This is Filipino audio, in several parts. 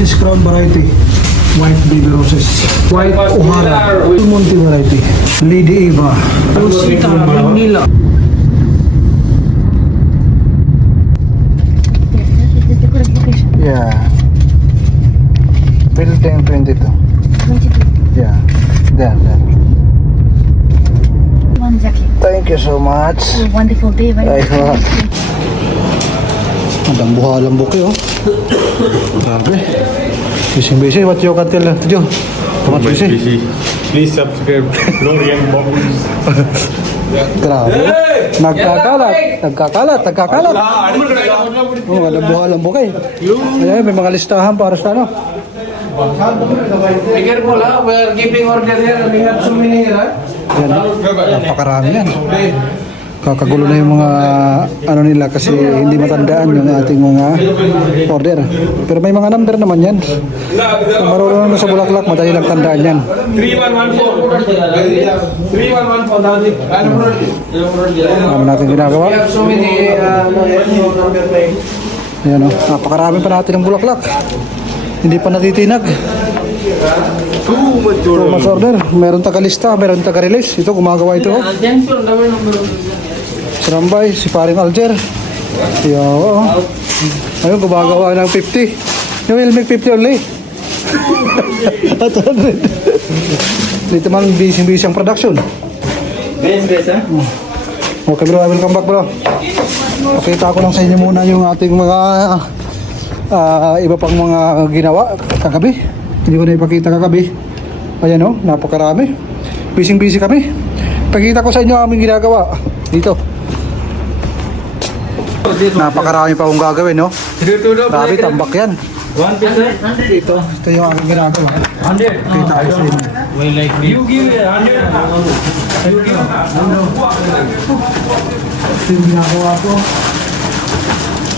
This is Crown variety. White baby roses. White O'Hara. Monte variety. Lady Eva. Rosita, Manila. This is the. Yeah. Building 22. 22. Yeah. There, there. One jacket. Thank you so much. A wonderful day. Very Ay, much. Ang buha lang buki, oh. Grabe. Busy-busy. What you can tell? How much busy? busy. Please subscribe Lorian Bubbles. Grabe. Nagkakalat. Nagkakalat. Nagkakalat. Oh, ang buha lang buki. Ayan, may mga listahan para sa ano. Be careful ha, we're giving order here. We have so many here ha. Yan, napakarami yan. Kakagulo na yung mga ano nila kasi hindi matandaan yung ating mga order. Pero may mga number naman yan. Kung marunong na sa bulaklak, madali lang tandaan yan. 3114. 3114 dati. Ano natin ginagawa? Ayan o, napakarami pa natin ng bulaklak. Hindi pa natitinag. Too much So, mas order. Meron taga-lista, meron taga-release. Ito, gumagawa ito. Sarambay, si paring Alger. Yo. Ayun, gumagawa ng 50. You will make 50 only. At 100. Dito man busy-busy ang production. Best, best ha? Okay bro, welcome back bro. Pakita ko lang sa inyo muna yung ating mga ah, iba pang mga ginawa kagabi. Hindi ko na ipakita kagabi. Ayan o, napakarami. Busy-busy kami. Pakita ko sa inyo ang aming ginagawa. Dito. Napakarami pa akong gagawin, no? Grabe, tambak yan. One piece eh? Ito, ito yung aking ginagawa. 100. Kita ko sa inyo. Well, like You give it 100. You give Ito yung ginagawa ko.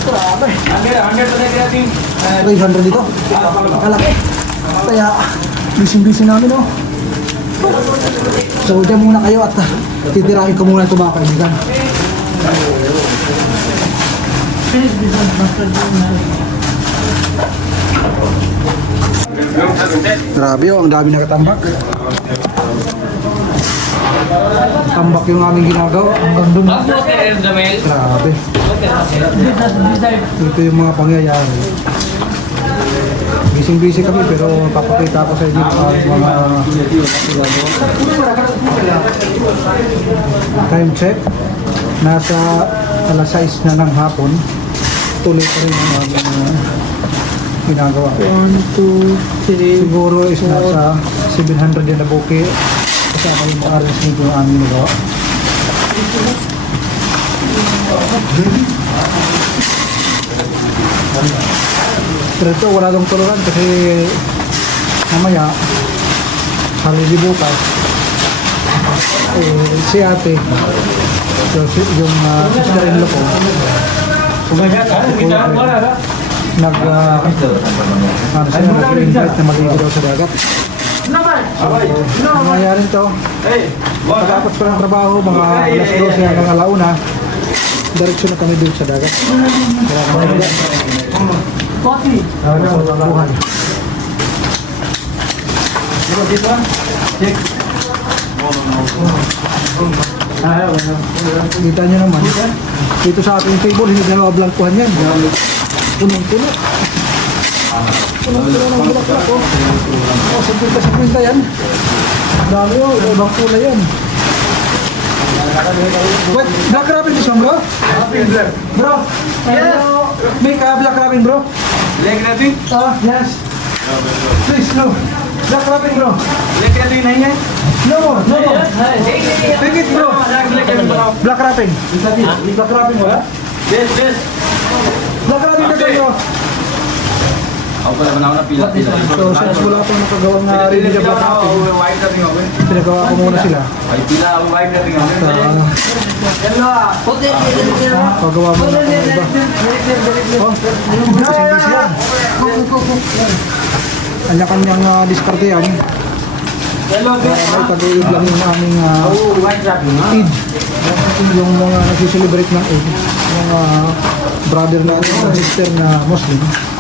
100. 100 to take natin. 300 dito. Kalaki. Kaya, busy-busy namin, no? So, dyan muna kayo at ah, titirahin ko muna ito mga kaibigan. Grabe oh, ang dami nakatambak. Tambak yung aming ginagawa. Hanggang dun. Grabe. Ito yung mga pangyayari. Busy-busy kami pero papakita ko sa inyo ang mga time check. Nasa alas 6 na ng hapon. Tuloy pa rin ang aming uh, ginagawa. 1, 2, 3. Siguro is nasa 700 din na buki. Kasama yung mga artist nito ang aming nagawa. Pero ito, wala dong tuluran kasi mamaya, halili bukas, eh, si ate, yung, yung uh, sister-in-law ko, nag, uh, ano siya, nag-invite na maligo daw sa dagat. So, ang nangyayari to, pagkatapos ko ng trabaho, mga alas 12 hanggang alauna, diretso na kami doon sa dagat. Kaya kami Coffee. Ano, buhay. Kita nyo naman. Dito sa ating table, hindi na mablangkuhan yan. Punong-puno. Punong-puno ng bulaklak ko. Oh, sa sa kwinta yan. Dami oh, ibang kulay yan. Wait, black wrapping this one, bro? Bro, yes. Make a black wrapping, bro. Leg natin? Ah, yes. Please, no. Black wrapping, bro. Leg natin na yan? No more, no more. Take it, bro. Black wrapping. Black wrapping, wala? Yes, yes. Black wrapping bro. Ako pala ako na pila pila. So, since wala pang nakagawang na rin na black ako. pinagawa ko muna sila. Ay pila ako white natin ako. Sa ano, Hello. pagawa muna ko ng iba. Oh, busy-busy yan. Kanya-kanyang uh, diskarte yan. Hello, Para may pag-iig lang yung aming uh? Eid. Yung mga nag-celebrate ng Eid. Mga brother mga sister na Muslim.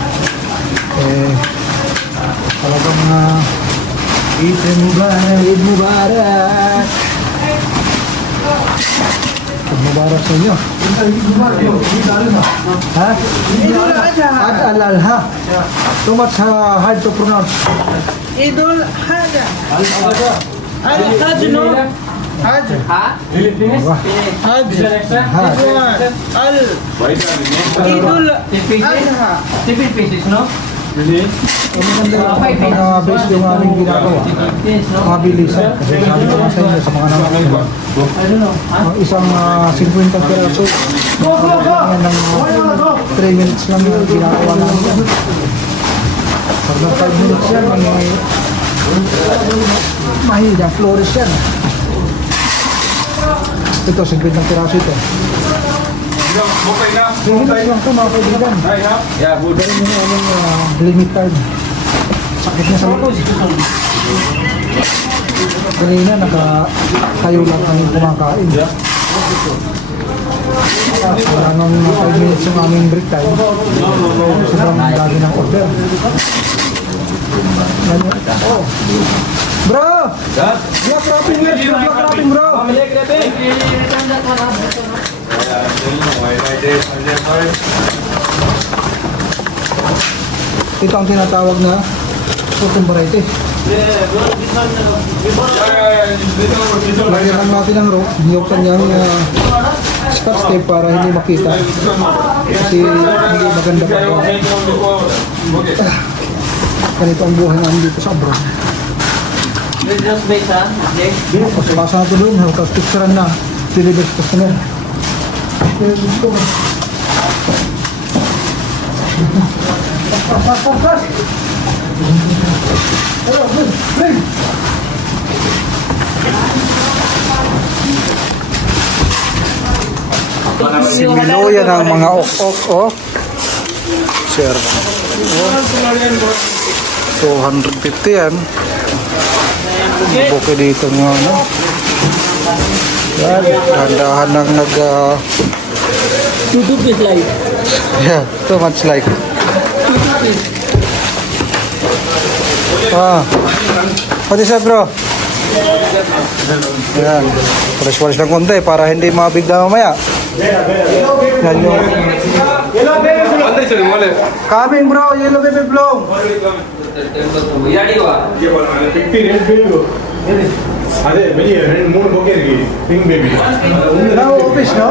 Eh, Talagang uh, Eid Mubarak, Eid Mubarak. Eid Mubarak sa inyo. Ha? Ad al-Alha. Too much uh, hard to pronounce. Idul Haja. Al Haj no? Haj. Diba? Haj. Hajj. Al Idul Adha. Mga base yung aming ginagawa. Mabilisan. Kasi sabi ko sa inyo sa mga nanonood. Ang isang uh, 50 peraso. Kailangan ng 3 minutes lang yung ginagawa namin. Pag na 5 minutes yan, may mahida, flores yan. Ito, 50 peraso ito. 3 minutes lang ito mga kaibigan. Ganun yung aming uh, limit time. Sakit na sa likod. Kanina nakatayo lang kami kumakain. Wala nang 5 minutes yung aming break time. Sobrang lagi ng order. Ganyan. Oh. Bro! Black wrapping, yes! Black wrapping, bro! Ito ang tinatawag na puting variety. Lagyan lang natin ng rope, yung kanyang uh, scotch tape para hindi makita. Kasi hindi maganda pa. Ganito ang buhay namin dito sa abroad. Pasok na ito doon, tapos picturean na. Deliver sa customer. Kaya gusto yan ang mga ok-ok, oh. Sir. Oh. 250 yan. Buki dito mga ano. Yan, dahan nang nag... Uh, YouTube is live. Yeah, so much like. Ah, what is up bro? Yan. Polish-polish lang konde para hindi mabigla mamaya. Yan yung... Yellow baby blue! Coming bro, yellow baby blue! అదే మూడు ఒకే pink baby నా office నా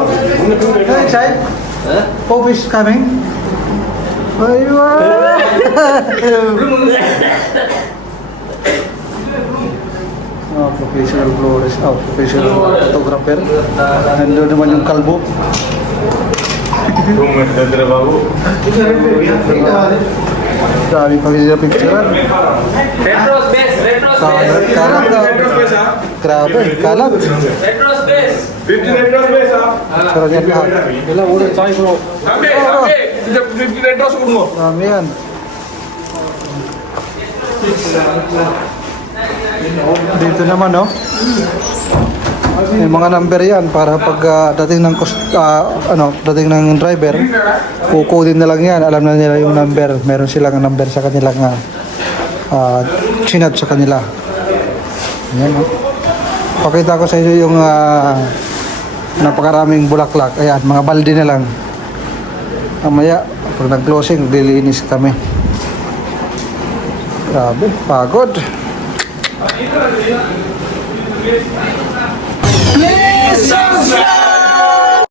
Huh? Pope is coming. Where you are? oh, ah, professional florist. Oh, professional photographer. Nandun naman yung kalbo. Kung magtatrabaho. Grabe pa rin yung picture. Ah. Retros best, retros best. Kalat, kalat. Grabe, kalat. Retros of this. 50 liters of this, ha? Sarap yan lahat. Wala, wala. Bro. Sabi, sabi. 50 liters ko mo. Dami. Dito naman, no? May mga number yan para pag uh, dating ng uh, ano, dating ng driver, kukodin na lang yan. Alam na nila yung number. Meron silang number sa kanilang uh, ah, uh, chinat sa kanila. Yan, no? Oh. Pakita ko sa inyo yung ah, napakaraming bulaklak. Ayan, mga balde na lang. Mamaya, pag nag-closing, lilinis kami. Grabe, pagod. Please subscribe.